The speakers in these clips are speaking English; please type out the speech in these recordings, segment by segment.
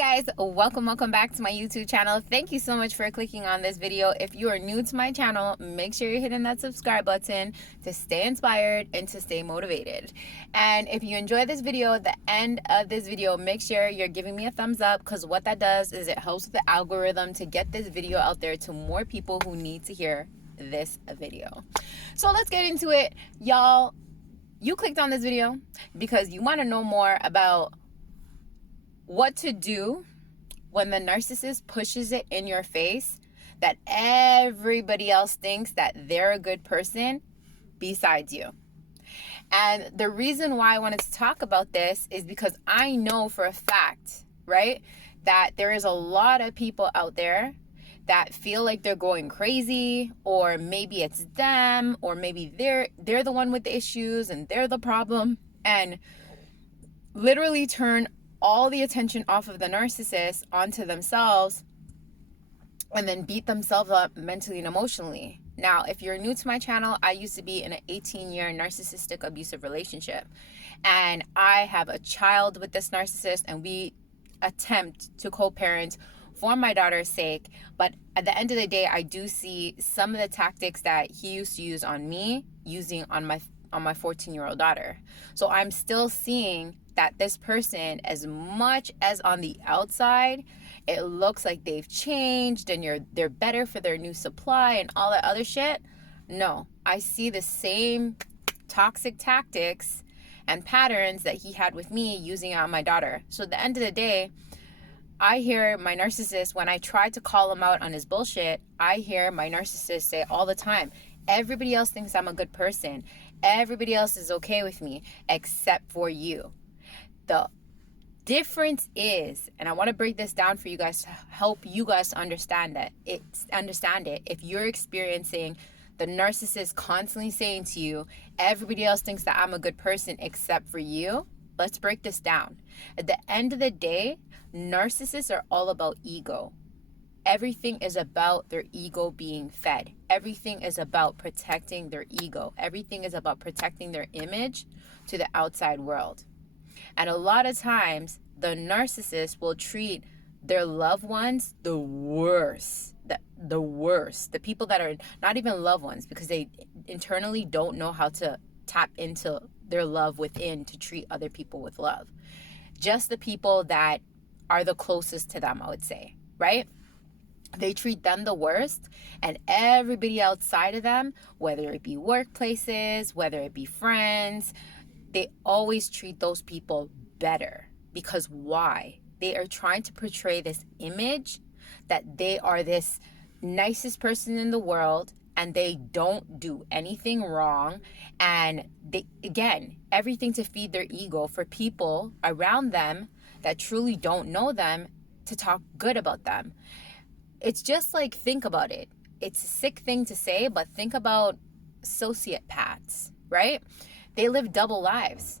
Guys, welcome back to my YouTube channel. Thank you so much for clicking on this video. If you are new to my channel, make sure you're hitting that subscribe button to stay inspired and to stay motivated. And if you enjoy this video, the end of this video, make sure you're giving me a thumbs up, because what that does is it helps with the algorithm to get this video out there to more people who need to hear this video. So let's get into it. Y'all, you clicked on this video because you want to know more about what to do when the narcissist pushes it in your face that everybody else thinks that they're a good person besides you. And the reason why I wanted to talk about this is because I know for a fact, right, that there is a lot of people out there that feel like they're going crazy, or maybe it's them, or maybe they're the one with the issues and they're the problem, and literally turn all the attention off of the narcissist onto themselves and then beat themselves up mentally and emotionally. Now, if you're new to my channel, I used to be in an 18-year narcissistic abusive relationship, and I have a child with this narcissist, and we attempt to co-parent for my daughter's sake. But at the end of the day, I do see some of the tactics that he used to use on me using on my 14-year-old daughter. So I'm still seeing that this person, as much as on the outside it looks like they've changed and they're better for their new supply and all that other shit, no, I see the same toxic tactics and patterns that he had with me using on my daughter. So at the end of the day, I hear my narcissist, when I try to call him out on his bullshit, I hear my narcissist say all the time, everybody else thinks I'm a good person. Everybody else is okay with me except for you. The difference is, and I want to break this down for you guys to help you guys to understand it. If you're experiencing the narcissist constantly saying to you, everybody else thinks that I'm a good person except for you, let's break this down. At the end of the day, narcissists are all about ego. Everything is about their ego being fed. Everything is about protecting their ego. Everything is about protecting their image to the outside world. And a lot of times, the narcissist will treat their loved ones the worst. The worst. The people that are not even loved ones, because they internally don't know how to tap into their love within to treat other people with love. Just the people that are the closest to them, I would say, right? They treat them the worst, and everybody outside of them, whether it be workplaces, whether it be friends, they always treat those people better. Because why? They are trying to portray this image that they are this nicest person in the world and they don't do anything wrong. And they, again, everything to feed their ego for people around them that truly don't know them to talk good about them. It's just like, think about it. It's a sick thing to say, but think about sociopaths, right? They live double lives.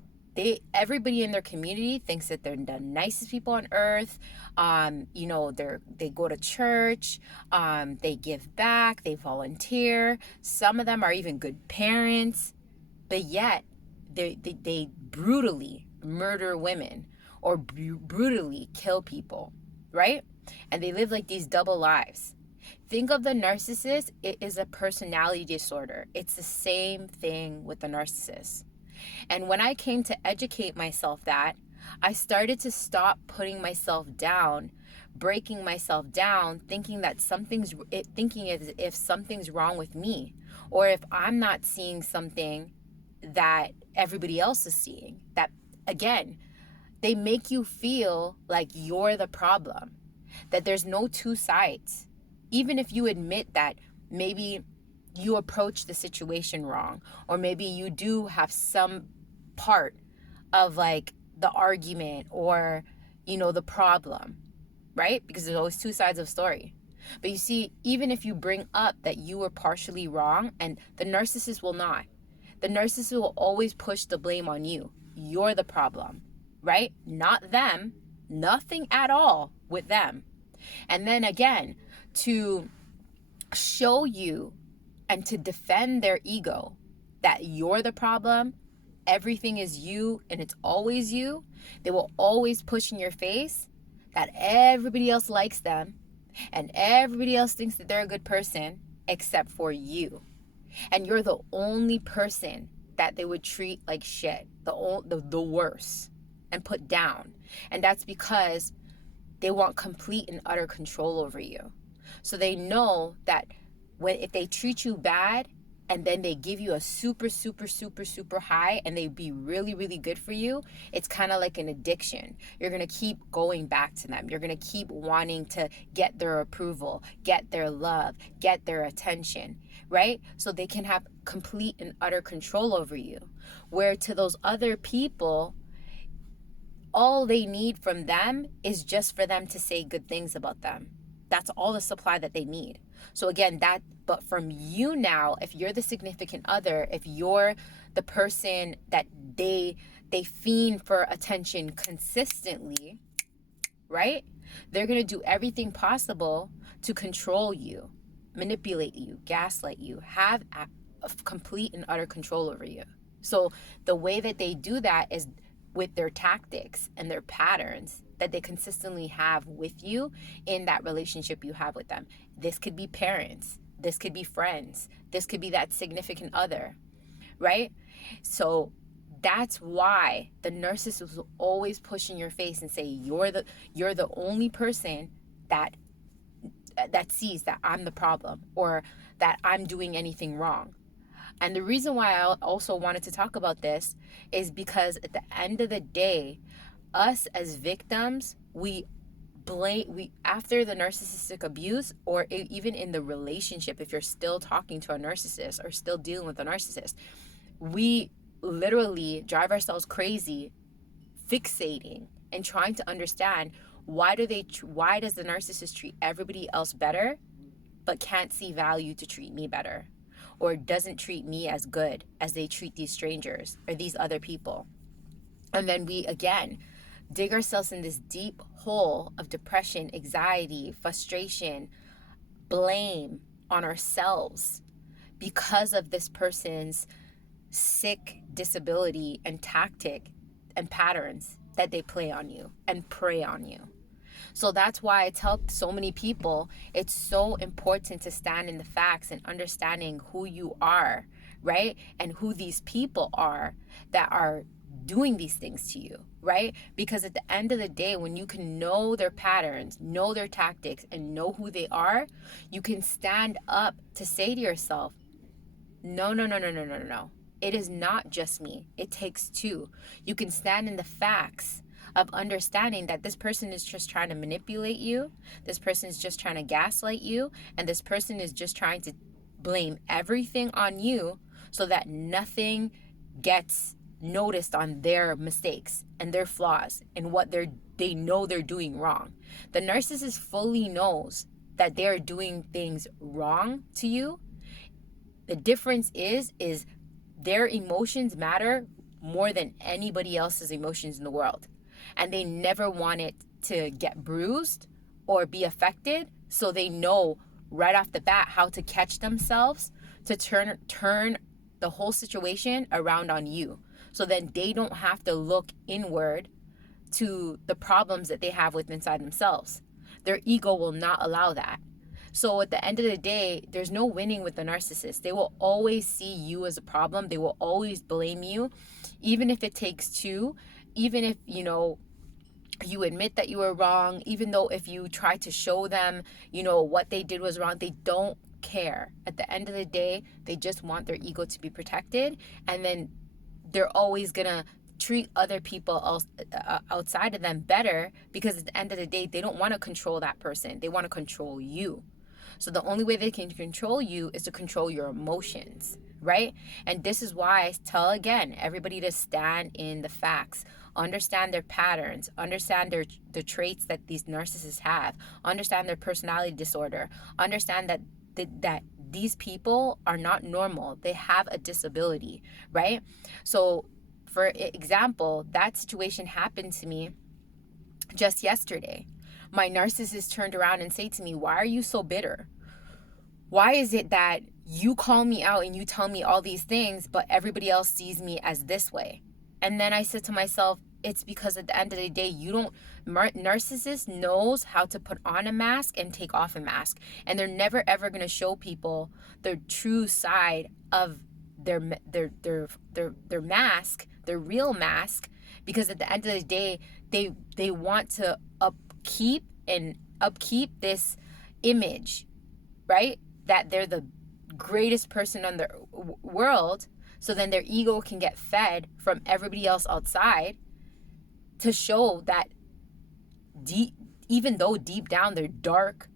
Everybody in their community thinks that they're the nicest people on earth. They go to church, they give back, they volunteer. Some of them are even good parents, but yet they brutally murder women or brutally kill people, right? And they live like these double lives. Think of the narcissist. It is a personality disorder. It's the same thing with the narcissist. And when I came to educate myself that, I started to stop putting myself down, breaking myself down, thinking as if something's wrong with me, or if I'm not seeing something that everybody else is seeing. That, again, they make you feel like you're the problem, that there's no two sides. Even if you admit that maybe you approach the situation wrong, or maybe you do have some part of like the argument or, the problem, right? Because there's always two sides of the story. But you see, even if you bring up that you were partially wrong, and the narcissist will not. The narcissist will always push the blame on you. You're the problem, right? Not them. Nothing at all with them. And then again, to show you and to defend their ego that you're the problem, everything is you and it's always you, they will always push in your face that everybody else likes them and everybody else thinks that they're a good person except for you. And you're the only person that they would treat like shit, the worst, and put down. And that's because they want complete and utter control over you. So they know that if they treat you bad and then they give you a super, super, super, super high and they be really, really good for you, it's kind of like an addiction. You're going to keep going back to them. You're going to keep wanting to get their approval, get their love, get their attention, right? So they can have complete and utter control over you. Where to those other people, all they need from them is just for them to say good things about them. That's all the supply that they need. So again, but from you now, if you're the significant other, if you're the person that they fiend for attention consistently, right? They're going to do everything possible to control you, manipulate you, gaslight you, have complete and utter control over you. So the way that they do that is with their tactics and their patterns that they consistently have with you in that relationship you have with them. This could be parents, this could be friends, this could be that significant other, right? So that's why the narcissist will always push in your face and say, you're the only person that sees that I'm the problem or that I'm doing anything wrong. And the reason why I also wanted to talk about this is because at the end of the day, us as victims, we after the narcissistic abuse, or even in the relationship, if you're still talking to a narcissist or still dealing with a narcissist, we literally drive ourselves crazy fixating and trying to understand why does the narcissist treat everybody else better but can't see value to treat me better, or doesn't treat me as good as they treat these strangers or these other people. And then we again dig ourselves in this deep hole of depression, anxiety, frustration, blame on ourselves because of this person's sick disability and tactic and patterns that they play on you and prey on you. So that's why I tell so many people it's so important to stand in the facts and understanding who you are, right? And who these people are that are doing these things to you, right? Because at the end of the day, when you can know their patterns, know their tactics, and know who they are, you can stand up to say to yourself, no. It is not just me. It takes two. You can stand in the facts of understanding that this person is just trying to manipulate you, this person is just trying to gaslight you, and this person is just trying to blame everything on you so that nothing gets noticed on their mistakes and their flaws and what they know they're doing wrong. The narcissist fully knows that they're doing things wrong to you. The difference is their emotions matter more than anybody else's emotions in the world. And they never want it to get bruised or be affected. So they know right off the bat how to catch themselves to turn the whole situation around on you. So then they don't have to look inward to the problems that they have within inside themselves. Their ego will not allow that. So at the end of the day, there's no winning with the narcissist. They will always see you as a problem. They will always blame you, even if it takes two, even if, you admit that you were wrong, even though if you try to show them, what they did was wrong, they don't care. At the end of the day, they just want their ego to be protected. And then they're always going to treat other people outside of them better, because at the end of the day, they don't want to control that person. They want to control you. So the only way they can control you is to control your emotions, right? And this is why I tell again, everybody to stand in the facts, understand their patterns, understand the traits that these narcissists have, understand their personality disorder, understand that these people are not normal. They have a disability, right? So for example, that situation happened to me just yesterday. My narcissist turned around and said to me, "Why are you so bitter? Why is it that you call me out and you tell me all these things, but everybody else sees me as this way?" And then I said to myself, it's because at the end of the day, narcissist knows how to put on a mask and take off a mask. And they're never ever going to show people their true side of their mask, their real mask, because at the end of the day, they want to upkeep this image, right? That they're the greatest person in the world. So then their ego can get fed from everybody else outside to show that even though deep down they're dark,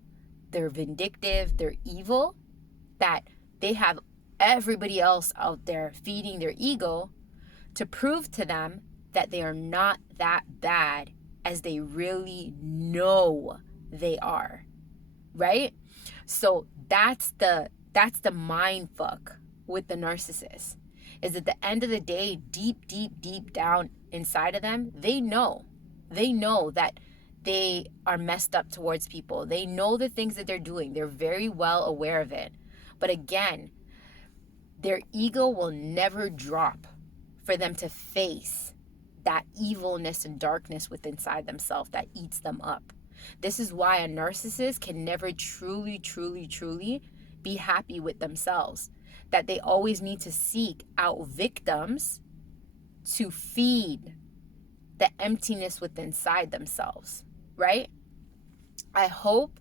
they're vindictive, they're evil, that they have everybody else out there feeding their ego to prove to them that they are not that bad as they really know they are, right? So that's the mind fuck with the narcissist, is at the end of the day, deep down inside of them, they know that they are messed up towards people. They know the things that they're doing. They're very well aware of it. But again, their ego will never drop for them to face that evilness and darkness within inside themselves that eats them up. This is why a narcissist can never truly be happy with themselves. That they always need to seek out victims to feed the emptiness within inside themselves, right? I hope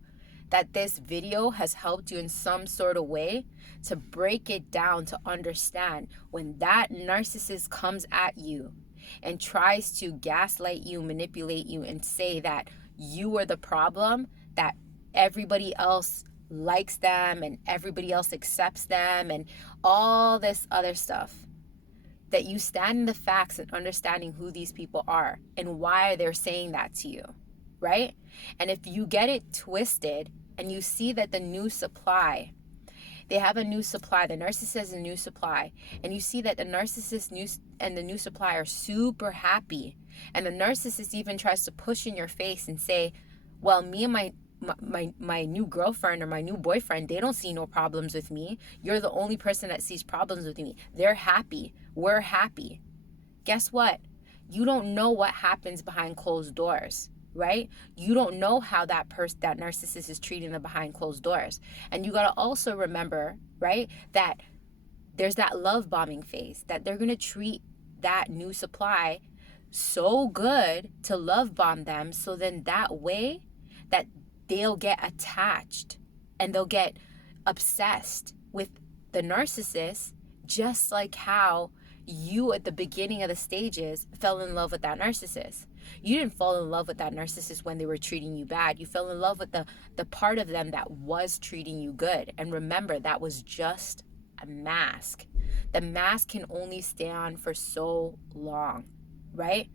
that this video has helped you in some sort of way to break it down, to understand when that narcissist comes at you and tries to gaslight you, manipulate you, and say that you are the problem, that everybody else likes them and everybody else accepts them and all this other stuff, that you stand in the facts and understanding who these people are and why they're saying that to you, right? And if you get it twisted and you see that the new supply, they have a new supply, the narcissist has a new supply, and you see that the narcissist and the new supply are super happy, and the narcissist even tries to push in your face and say, well, me and my new girlfriend or my new boyfriend, they don't see no problems with me. You're the only person that sees problems with me. They're happy. We're happy. Guess what? You don't know what happens behind closed doors, right? You don't know how that narcissist is treating them behind closed doors. And you got to also remember, right, that there's that love bombing phase, that they're going to treat that new supply so good to love bomb them. So then that way that they'll get attached and they'll get obsessed with the narcissist, just like how you at the beginning of the stages fell in love with that narcissist. You didn't fall in love with that narcissist when they were treating you bad. You fell in love with the part of them that was treating you good. And remember, that was just a mask. The mask can only stay on for so long, right?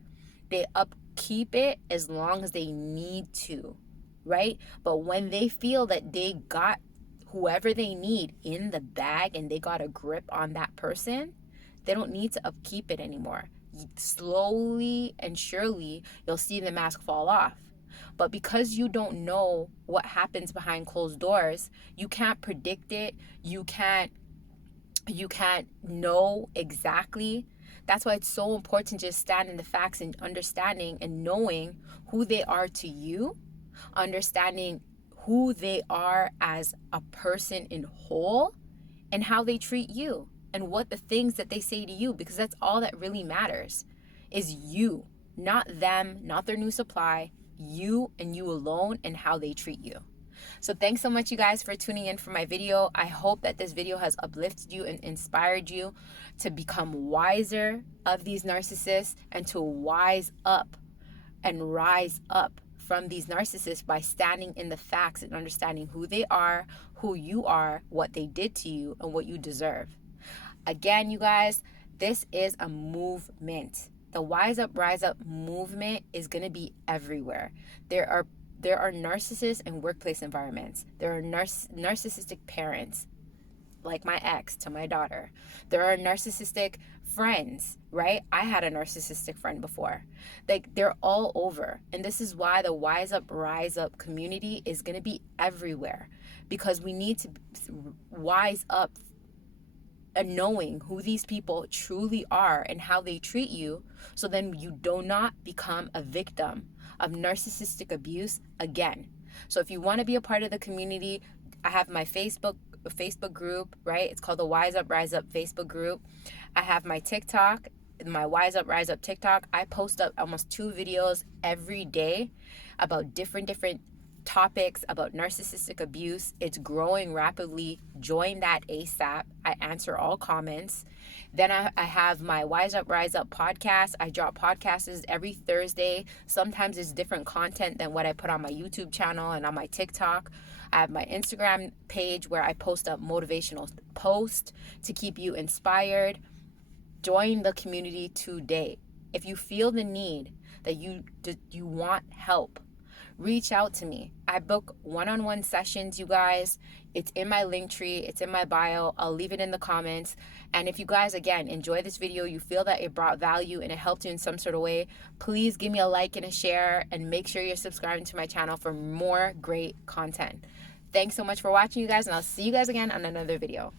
They upkeep it as long as they need to, right? But when they feel that they got whoever they need in the bag and they got a grip on that person, they don't need to upkeep it anymore. Slowly and surely, you'll see the mask fall off. But because you don't know what happens behind closed doors, you can't predict it. You can't know exactly. That's why it's so important to just stand in the facts and understanding and knowing who they are to you, understanding who they are as a person in whole, and how they treat you and what the things that they say to you, because that's all that really matters, is you, not them, not their new supply, you and you alone, and how they treat you. So thanks so much, you guys, for tuning in for my video. I hope that this video has uplifted you and inspired you to become wiser of these narcissists and to wise up and rise up from these narcissists by standing in the facts and understanding who they are, who you are, what they did to you, and what you deserve. Again, you guys, this is a movement. The Wise Up, Rise Up movement is going to be everywhere. There are narcissists in workplace environments. There are narcissistic parents, like my ex to my daughter. There are narcissistic friends, right? I had a narcissistic friend before. Like, they're all over. And this is why the Wise Up, Rise Up community is going to be everywhere, because we need to wise up knowing who these people truly are and how they treat you, so then you do not become a victim of narcissistic abuse again. So if you want to be a part of the community, I have my Facebook group, right? It's called the Wise Up Rise Up Facebook group. I have my TikTok, my Wise Up Rise Up TikTok. I post up almost 2 videos every day about different topics about narcissistic abuse. It's growing rapidly. Join that ASAP. I answer all comments. Then I have my Wise Up Rise Up podcast. I drop podcasts every Thursday. Sometimes it's different content than what I put on my YouTube channel and on my TikTok. I have my Instagram page where I post up motivational posts to keep you inspired. Join the community today. If you feel the need that you want help, reach out to me. I book one-on-one sessions, you guys. It's in my link tree. It's in my bio. I'll leave it in the comments. And if you guys, again, enjoy this video, you feel that it brought value and it helped you in some sort of way, please give me a like and a share, and make sure you're subscribing to my channel for more great content. Thanks so much for watching, you guys, and I'll see you guys again on another video.